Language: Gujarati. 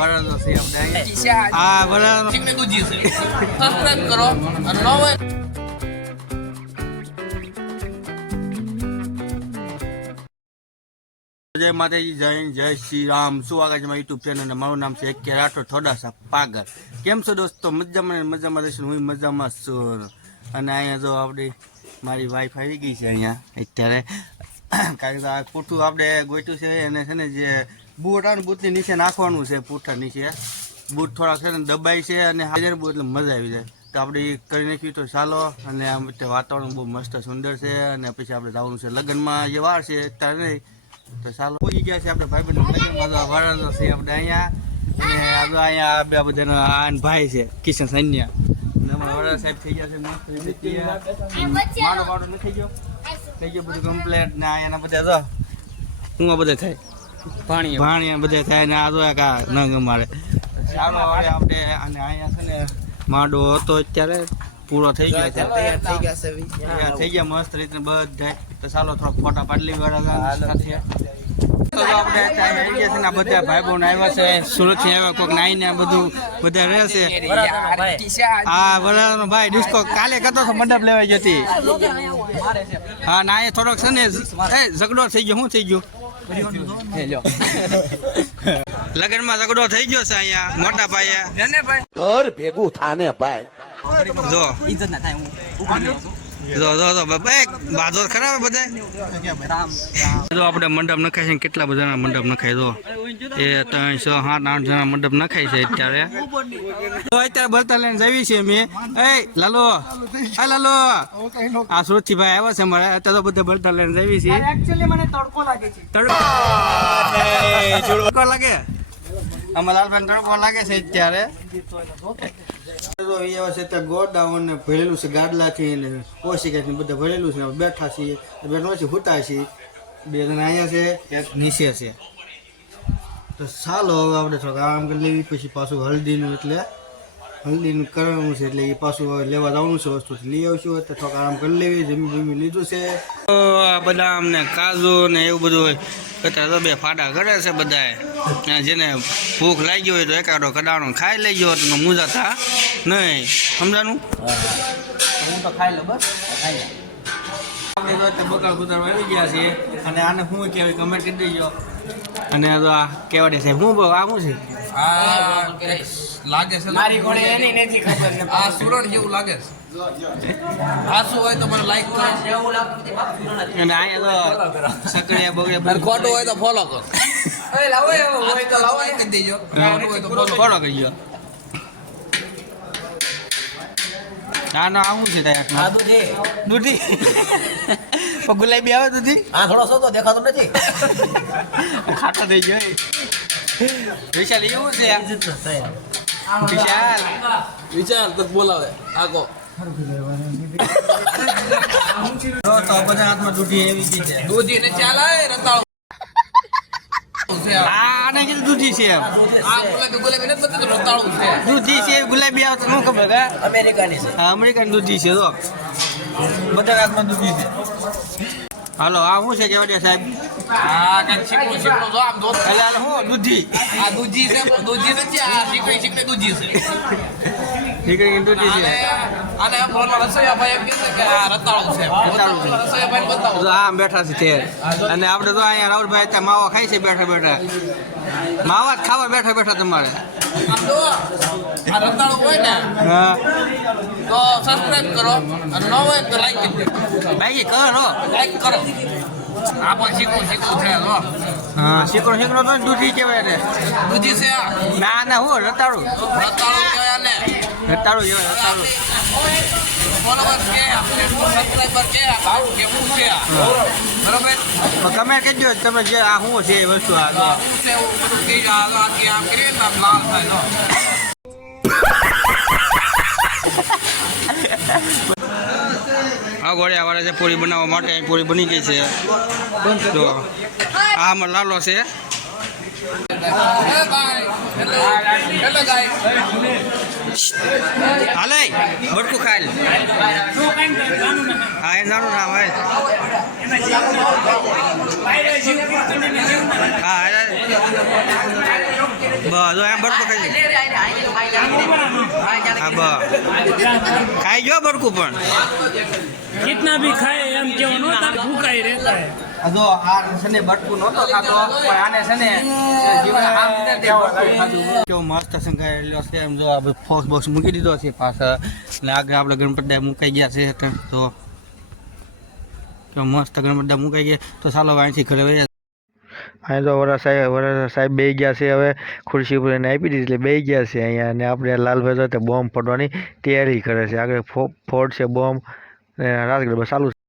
વરાળો છે આપણે આ વરાળો ચીકને દૂજી છે સબસ્ક્રાઇબ કરો અને ન હોય જય માતાજી જય હિન્દ જય શ્રી રામ સ્વાગત છે મારા યુટ્યુબ ચેનલ અને મારું નામ છે કે રાઠોડ થોડાસા પાગલ કેમ છો દોસ્તો મજામાં રહેશું હું મજામાં છું અને અહીંયા જો આપણી મારી વાઈફ આવી ગઈ છે અહીંયા અત્યારે કારણ કે આ પૂઠું આપણે ગોઠ્યું છે અને છે ને જે બૂટ આવે ને બૂટની નીચે નાખવાનું છે પૂઠા નીચે બૂટ થોડાક છે ને દબાઈ છે અને હાજર બૂટ એટલે મજા આવી જાય તો આપણે કરી નાખ્યું તો ચાલો અને આમ વાતાવરણ બહુ મસ્ત સુંદર છે અને પછી આપણે જવાનું છે લગ્નમાં જે વાર છે ત્યારે નહીં તો ચાલો પહોંચી ગયા છે આપણે ભાઈ બહેન વરાળો છે આપણે અહીંયા અને આપણે અહીંયા બે બધાનો આન ભાઈ છે કિશન સૈન્યા વરાળ સાહેબ થઈ ગયા છે મસ્ત મારો નથી થઈ ગયો બધું કમ્પ્લેટ ને અહીંયાના બધા જો શું બધા થાય પાણી બધા થાય ને આ જો કા ન ગમાડે ચાલો હવે આપણે અને અહીંયા છે ને માંડો હતો અત્યારે પૂરો થઈ ગયો છે તૈયાર થઈ ગયા મસ્ત રીતે બધા તો ચાલો થોડા ફોટા પાડલી વાળા સાથે તો આપણે આવી ગયા છે ને બધા ભાઈ બહેન આવ્યા છે સુરત થી આવ્યા કોઈક નાઈને બધું બધા રહે છે હા વરાળાનો ભાઈ ડિસ્કો કાલે કરતો હતો મંડપ લેવાઈ જતી હા ના એ થોડોક છે ને ઝઘડો થઈ ગયો શું થઈ ગયું લગનમાં ઝઘડો થઈ ગયો છે અહીંયા મોટા ભાઈ ઘર ભેગું થાને ભાઈ જો બાજુ ખરાબ બધા જો આપણે મંડપ નખાય છે કેટલા બધાના મંડપ નખાય જો એ 300 7 8 જણા મંડપ નખાય છે અત્યારે બળતા લઈને જવી છે મેં એ લાલો આ સુરતથી ભાઈ આવ્યા છે અમારે અત્યારે તો બધા બળતા લઈને જવી છે તડકો લાગે આમાં લાલભાઈ તડકો લાગે છે અત્યારે ગોડાઉન ને ભરેલું છે ગાડલાથી ને કોશિકાથી બધા ભરેલું છે બેઠા છીએ બેઠા છે હુતા છીએ બે જણા અહીંયા છે એક નીચે છે તો ચાલો હવે આપણે થોડુંક આરામ કરી લેવી પછી પાછું હલ્દીનું કરવાનું છે એટલે એ પાછું લેવા જવાનું છે વસ્તુ લઈ આવશું તો થોડુંક આરામ કરી લેવી જમી લીધું છે બદામ ને કાજુ ને એવું બધું અત્યારે તો બે ફાડા કરે છે બધા જેને ભૂખ લાગી હોય તો એકાદો કડાણો ખાઈ લઈ ગયો તો મુજાતા નહીં સમજાનું હું તો ખાઈ લો બસ બકાલ કુતર આવી ગયા છે અને આને શું કહેવાય કમેન્ટ કરી દેજો અને આ કેવાડે સાહેબ શું આ શું છે લાગે છે મારી ઘોડે એની નથી ખબર આ સુરણ જેવું લાગે છે આ શું હોય તો મને લાઈક કરો અને અહીંયા તો સકડિયા બગડે ખોટું હોય તો ફોલો કરો એ લાવો હોય તો લાવો કરી દેજો હોય તો ફોલો કરજો ના આવું છે દૂધી ગુલાબી આવે દૂધી આ થોડો સોતો દેખાતો નથી ખાટો થઈ ગયો વિશાલ એવું છે વિચાર તો બોલાવે આગો તો બધા હાથમાં દૂધી એવી ગઈ છે દૂધી ને ચાલે રતાળો આને કીધું દૂધી છે એમ આ ગુલાબી નથી બધું રતાળું છે દૂધી છે ગુલાબી આવે તો શું ખબર કે અમેરિકાની છે હા અમેરિકન દૂધી છે તો બધા હાથમાં દૂધી છે હાલો આ શું છે કેવડિયા સાહેબ આ કઈ ચીકણું જો આમ દો એટલે શું દૂધી આ દૂધી છે દૂધી નથી આ ચીકણી દૂધી છે ઠીક દૂધી છે આને ફોનમાં રસોઈયા ભાઈ એમ કહે છે કે આ રતાળું છે રસોઈયા ભાઈ બતાવો આમ બેઠા છે તે અને આપણે તો અહીંયા રાહુલભાઈ ત્યાં માવા ખાય છે બેઠા માવા જ ખાવા બેઠા તમારે આમ જો આ રતાળું હોય ને હા તો સબસ્ક્રાઇબ કરો અને ન હોય તો લાઈક કરી દો ભાઈ કરો લાઈક કરો આ પણ શીખવું છે જો હા શીકડો તો દૂધી કહેવાય ને દૂધી છે આ ના હું રતાળું કહેવાય ને રતાળું જેવાય રતાળું ફોલોવર કે સબસ્ક્રાઇબર કે ભાવ કેવું છે આ બરોબર કમેન્ટ કરજો તમે જે આ શું છે એ વસ્તુ આ શું છે એવું બધું કે આ કે આમ કરીએ ને લાલ થાય જો આ ગોળિયા વાળા છે પૂરી બનાવવા માટે પૂરી બની ગઈ છે તો આમાં લાલો છે ભાઈ હેલો ગાઈસ હાલે બટકું ખાઈ લે હા એ જાણું ના ભાઈ હા બસ એમ બટકું ખાઈ લે હા બસ ખાઈ જો બટકું પણ कितना भी खाए हम क्यों नो तक भूखा ही रहता है જો આ છે ને બટકું નહોતો ખાતો પણ આને છે ને જીવન આમ રીતે તે બટકું ખાધું કેવો મસ્ત સંઘાયેલો છે એમ જો આ ફોક્સ બોક્સ મૂકી દીધો છે પાછળ ને આગળ આપણે ગણપત દાદા મુકાઈ ગયા છે તો કેવો મસ્ત ગણપત દાદા મુકાઈ ગયા તો ચાલો અહીંથી ઘરે વયા અહીંયા તો વરા સાહેબ બે ગયા છે હવે ખુરશી ઉપર એને આપી દીધી એટલે બે ગયા છે અહીંયા અને આપણે લાલભાઈ તો બોમ્બ ફોડવાની તૈયારી કરે છે આગળ ફોડ છે બોમ્બ રાત ગરબા ચાલુ